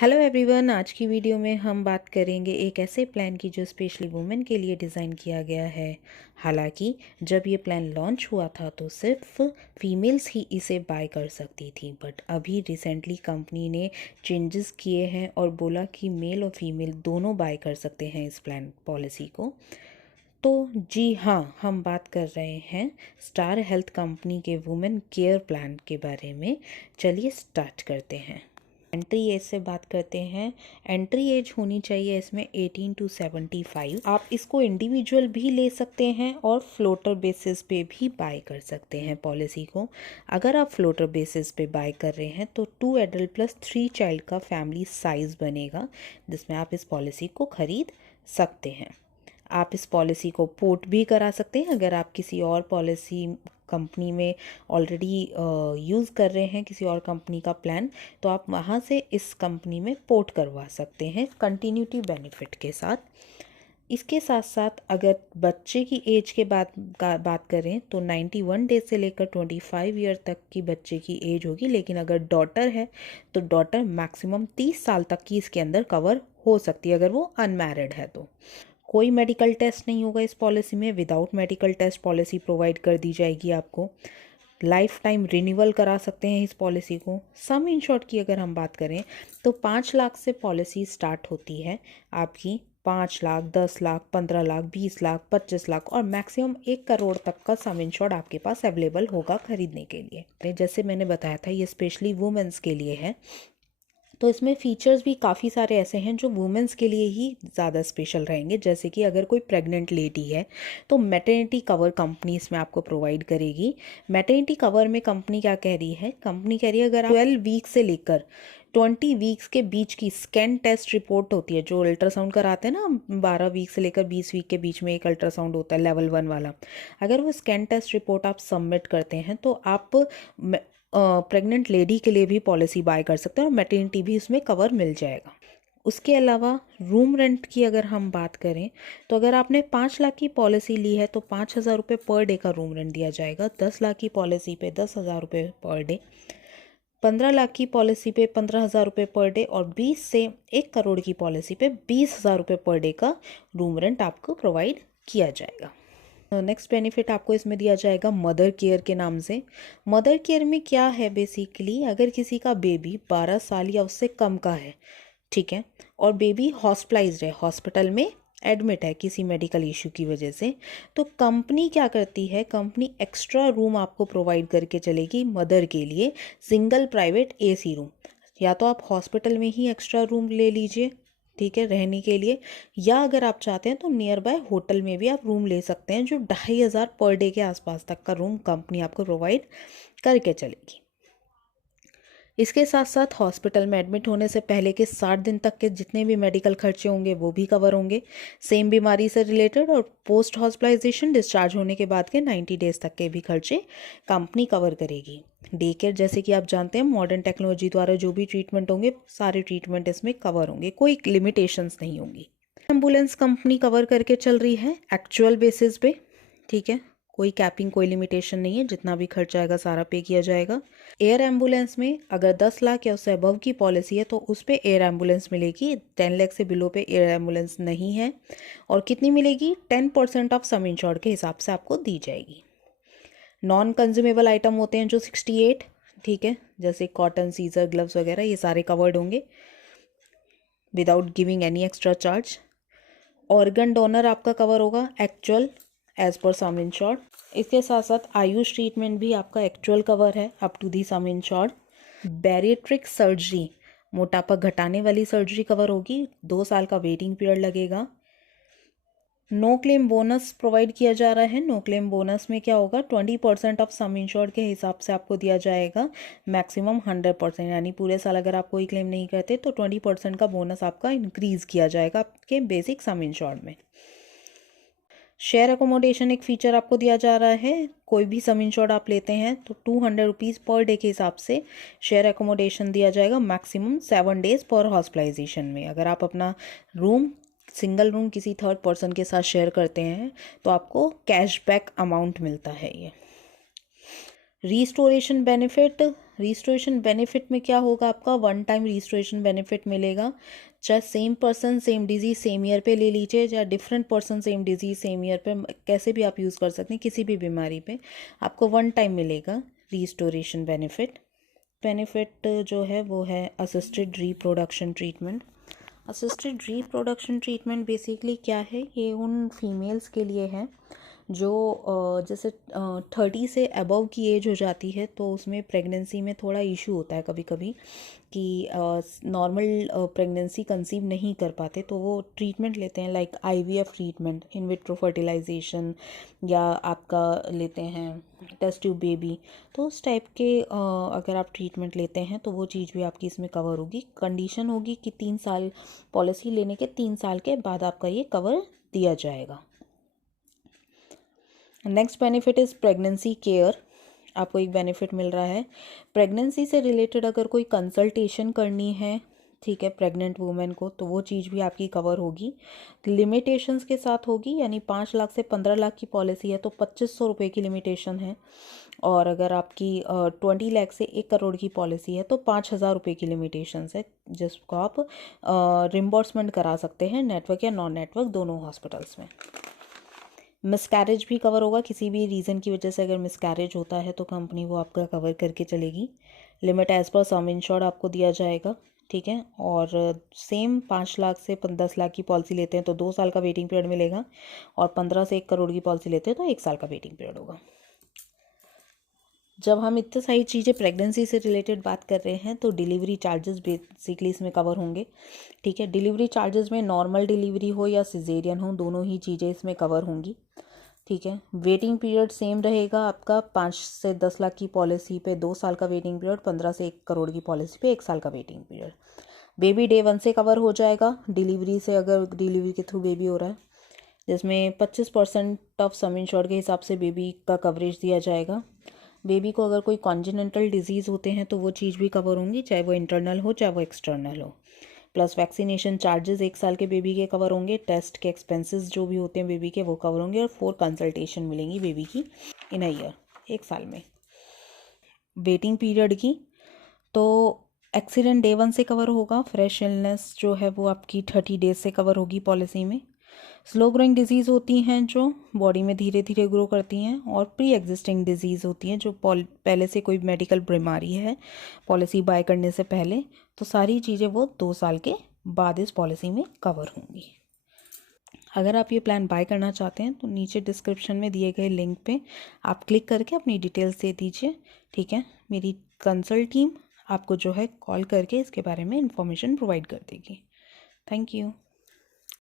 Hello everyone, आज की video में हम बात करेंगे एक ऐसे प्लान की जो स्पेशली वुमेन के लिए डिज़ाइन किया गया है। हालांकि जब ये प्लान लॉन्च हुआ था तो सिर्फ फीमेल्स ही इसे बाय कर सकती थी, बट अभी रिसेंटली कंपनी ने चेंजेस किए हैं और बोला कि मेल और फीमेल दोनों बाय कर सकते हैं इस प्लान पॉलिसी को। तो जी हाँ, हम बात कर रहे हैं स्टार हेल्थ कंपनी के वुमेन केयर प्लान के बारे में। चलिए स्टार्ट करते हैं। एंट्री एज से बात करते हैं। एंट्री एज होनी चाहिए इसमें 18 टू 75। आप इसको इंडिविजुअल भी ले सकते हैं और फ्लोटर बेसिस पे भी बाय कर सकते हैं पॉलिसी को। अगर आप फ्लोटर बेसिस पे बाय कर रहे हैं तो 2 एडल्ट प्लस 3 चाइल्ड का फैमिली साइज बनेगा, जिसमें आप इस पॉलिसी को खरीद सकते हैं। आप इस पॉलिसी को पोर्ट भी करा सकते हैं। अगर आप किसी और पॉलिसी कंपनी में ऑलरेडी यूज़ कर रहे हैं किसी और कंपनी का प्लान, तो आप वहाँ से इस कंपनी में पोर्ट करवा सकते हैं कंटिन्यूटी बेनिफिट के साथ। इसके साथ साथ अगर बच्चे की एज के बात करें तो 91 डेज से लेकर 25 ईयर तक की बच्चे की एज होगी, लेकिन अगर डॉटर है तो डॉटर मैक्सिमम 30 साल तक की इसके अंदर कवर हो सकती है अगर वो अनमैरिड है तो। कोई मेडिकल टेस्ट नहीं होगा इस पॉलिसी में। Without medical test policy provide कर दी जाएगी आपको। लाइफ टाइम रिन्यूअल करा सकते हैं इस पॉलिसी को। सम इंश्योर्ड की अगर हम बात करें तो 5 लाख से पॉलिसी स्टार्ट होती है आपकी। 5 लाख, 10 लाख, 15 लाख, 20 लाख, 25 लाख और मैक्सिमम 1 करोड़ तक का सम इंश्योर्ड आपके पास अवेलेबल होगा खरीदने के लिए। जैसे मैंने बताया था, ये स्पेशली वुमेन्स के लिए है, तो इसमें फ़ीचर्स भी काफ़ी सारे ऐसे हैं जो वुमेंस के लिए ही ज़्यादा स्पेशल रहेंगे। जैसे कि अगर कोई प्रेग्नेंट लेडी है तो मैटरनिटी कवर कंपनी इसमें आपको प्रोवाइड करेगी। मैटरनिटी कवर में कंपनी क्या कह रही है? कंपनी कह रही है अगर आप 12 वीक से लेकर 20 वीक्स के बीच की स्कैन टेस्ट रिपोर्ट होती है, जो अल्ट्रासाउंड कराते हैं ना, 12 वीक से लेकर 20 वीक के बीच में एक अल्ट्रासाउंड होता है लेवल 1 वाला, अगर वो स्कैन टेस्ट रिपोर्ट आप सबमिट करते हैं तो आप प्रेग्नेंट लेडी के लिए भी पॉलिसी बाय कर सकते हैं और मैटरनिटी भी उसमें कवर मिल जाएगा। उसके अलावा रूम रेंट की अगर हम बात करें तो अगर आपने 5 लाख की पॉलिसी ली है तो 5,000 रुपये पर डे का रूम रेंट दिया जाएगा। 10 लाख की पॉलिसी पे 10,000 रुपये पर डे, 15 लाख की पॉलिसी पे 15,000 रुपये पर डे और 20 से 1 करोड़ की पॉलिसी पे 20,000 रुपये पर डे का रूम रेंट आपको प्रोवाइड किया जाएगा। नेक्स्ट बेनिफिट आपको इसमें दिया जाएगा मदर केयर के नाम से। मदर केयर में क्या है बेसिकली, अगर किसी का बेबी 12 साल या उससे कम का है, ठीक है, और बेबी हॉस्पिटलाइज्ड है, हॉस्पिटल में एडमिट है किसी मेडिकल इशू की वजह से, तो कंपनी क्या करती है, कंपनी एक्स्ट्रा रूम आपको प्रोवाइड करके चलेगी मदर के लिए, सिंगल प्राइवेट एसी रूम। या तो आप हॉस्पिटल में ही एक्स्ट्रा रूम ले लीजिए, ठीक है, रहने के लिए, या अगर आप चाहते हैं तो नियर बाय होटल में भी आप रूम ले सकते हैं, जो 2,500 पर डे के आसपास तक का रूम कंपनी आपको प्रोवाइड करके चलेगी। इसके साथ साथ हॉस्पिटल में एडमिट होने से पहले के 60 दिन तक के जितने भी मेडिकल खर्चे होंगे वो भी कवर होंगे, सेम बीमारी से रिलेटेड, और पोस्ट हॉस्पिटलाइजेशन डिस्चार्ज होने के बाद के 90 डेज तक के भी खर्चे कंपनी कवर करेगी। डे केयर, जैसे कि आप जानते हैं, मॉडर्न टेक्नोलॉजी द्वारा जो भी ट्रीटमेंट होंगे सारे ट्रीटमेंट इसमें कवर होंगे, कोई लिमिटेशंस नहीं होंगी। एम्बुलेंस कंपनी कवर करके चल रही है एक्चुअल बेसिस पे, ठीक है, कोई कैपिंग कोई लिमिटेशन नहीं है, जितना भी खर्चा आएगा सारा पे किया जाएगा। एयर एम्बुलेंस में अगर 10 लाख या उससे अबव की पॉलिसी है तो उस पर एयर एम्बुलेंस मिलेगी। 10 लाख से बिलो पे एयर एम्बुलेंस नहीं है। और कितनी मिलेगी? 10% ऑफ सम इंश्योर्ड के हिसाब से आपको दी जाएगी। नॉन कंज्यूमेबल आइटम होते हैं जो 68, ठीक है, जैसे कॉटन, सीजर, ग्लव्स वगैरह, ये सारे कवर्ड होंगे without giving any extra charge. Organ donor आपका कवर होगा एक्चुअल एज पर सम इंश्योर्ड। इसके साथ साथ आयुष ट्रीटमेंट भी आपका एक्चुअल कवर है up to the sum insured. Bariatric surgery, मोटापा घटाने वाली सर्जरी कवर होगी, 2 साल का वेटिंग पीरियड लगेगा। नो क्लेम बोनस प्रोवाइड किया जा रहा है। नो क्लेम बोनस में क्या होगा, 20% ऑफ सम इंश्योर्ड के हिसाब से आपको दिया जाएगा, मैक्सिमम 100%, यानी पूरे साल अगर आप कोई क्लेम नहीं करते तो 20% का बोनस आपका इंक्रीज किया जाएगा आपके बेसिक सम इंश्योर्ड में। शेयर अकोमोडेशन एक फीचर आपको दिया जा रहा है। कोई भी सम इंश्योर्ड आप लेते हैं तो 200 रुपीज़ पर डे के हिसाब से शेयर अकोमोडेशन दिया जाएगा, मैक्सिमम 7 डेज पर हॉस्पिटलाइजेशन में। अगर आप अपना रूम, सिंगल रूम किसी थर्ड पर्सन के साथ शेयर करते हैं तो आपको कैशबैक अमाउंट मिलता है ये। रिस्टोरेशन बेनिफिट में क्या होगा, आपका वन टाइम रिस्टोरेशन बेनिफिट मिलेगा। चाहे same person same disease same year पे ले लीजिए, या different person same disease same year पे, कैसे भी आप यूज़ कर सकते हैं, किसी भी बीमारी पे आपको वन टाइम मिलेगा रिस्टोरेशन बेनिफिट जो है वो है assisted reproduction treatment. Assisted reproduction treatment basically क्या है, ये उन फीमेल्स के लिए है जो जैसे 30 से अबव की एज हो जाती है, तो उसमें प्रेगनेंसी में थोड़ा इशू होता है कभी कभी कि नॉर्मल प्रेगनेंसी कंसीव नहीं कर पाते, तो वो ट्रीटमेंट लेते हैं like IVF treatment, in vitro fertilisation, या आपका लेते हैं टेस्ट ट्यूब बेबी। तो उस टाइप के अगर आप ट्रीटमेंट लेते हैं तो वो चीज़ भी आपकी इसमें कवर होगी। कंडीशन होगी कि 3 साल, पॉलिसी लेने के 3 साल के बाद आपका ये कवर दिया जाएगा। Next benefit is pregnancy care. आपको एक बेनिफिट मिल रहा है प्रेगनेंसी से रिलेटेड, अगर कोई कंसल्टेशन करनी है, ठीक है, प्रेग्नेंट वुमेन को, तो वो चीज़ भी आपकी कवर होगी। लिमिटेशंस के साथ होगी, यानी 5 लाख से 15 लाख की पॉलिसी है तो 2500 रुपये की लिमिटेशन है, और अगर आपकी 20 लाख से 1 करोड़ की पॉलिसी है तो 5000 रुपये की लिमिटेशंस है, जिसको आप रिम्बर्समेंट करा सकते हैं नेटवर्क या नॉन नेटवर्क दोनों हॉस्पिटल्स में। मिसकैरेज भी कवर होगा, किसी भी रीज़न की वजह से अगर मिसकैरेज होता है तो कंपनी वो आपका कवर करके चलेगी। Limit as per sum insured आपको दिया जाएगा, ठीक है। और सेम 5 लाख से 10 लाख की पॉलिसी लेते हैं तो 2 साल का वेटिंग पीरियड मिलेगा, और 15 से 1 करोड़ की पॉलिसी लेते हैं तो 1 साल का वेटिंग पीरियड होगा। जब हम इतनी सारी चीज़ें प्रेगनेंसी से रिलेटेड बात कर रहे हैं तो डिलीवरी चार्जेस बेसिकली इसमें कवर होंगे, ठीक है। डिलीवरी चार्जेस में नॉर्मल डिलीवरी हो या सिजेरियन हो, दोनों ही चीज़ें इसमें कवर होंगी, ठीक है। वेटिंग पीरियड सेम रहेगा आपका, 5 से 10 लाख की पॉलिसी पे 2 साल का वेटिंग पीरियड, 15 से 1 करोड़ की पॉलिसी पे 1 साल का वेटिंग पीरियड। बेबी डे 1 से कवर हो जाएगा, डिलीवरी से अगर डिलीवरी के थ्रू बेबी हो रहा है, जिसमें 25% ऑफ सम इंश्योर्ड के हिसाब से बेबी का कवरेज दिया जाएगा। बेबी को अगर कोई कॉन्जेनिटल डिजीज़ होते हैं तो वो चीज़ भी कवर होंगी, चाहे वो इंटरनल हो चाहे वो एक्सटर्नल हो। प्लस वैक्सीनेशन चार्जेस 1 साल के बेबी के कवर होंगे, टेस्ट के एक्सपेंसेस जो भी होते हैं बेबी के वो कवर होंगे, और 4 कंसल्टेशन मिलेंगी बेबी की इन अ ईयर, 1 साल में। वेटिंग पीरियड की तो एक्सीडेंट डे 1 से कवर होगा, फ्रेश इलनेस जो है वो आपकी 30 डेज से कवर होगी पॉलिसी में। स्लो ग्रोइंग डिजीज़ होती हैं जो बॉडी में धीरे धीरे ग्रो करती हैं, और प्री एग्जिस्टिंग डिजीज़ होती हैं जो पहले से कोई मेडिकल बीमारी है पॉलिसी बाय करने से पहले, तो सारी चीज़ें वो 2 साल के बाद इस पॉलिसी में कवर होंगी। अगर आप ये प्लान बाय करना चाहते हैं तो नीचे डिस्क्रिप्शन में दिए गए लिंक पे आप क्लिक करके अपनी डिटेल्स दे दीजिए, ठीक है। मेरी कंसल्ट टीम आपको जो है कॉल करके इसके बारे में इंफॉर्मेशन प्रोवाइड कर देगी। Thank you.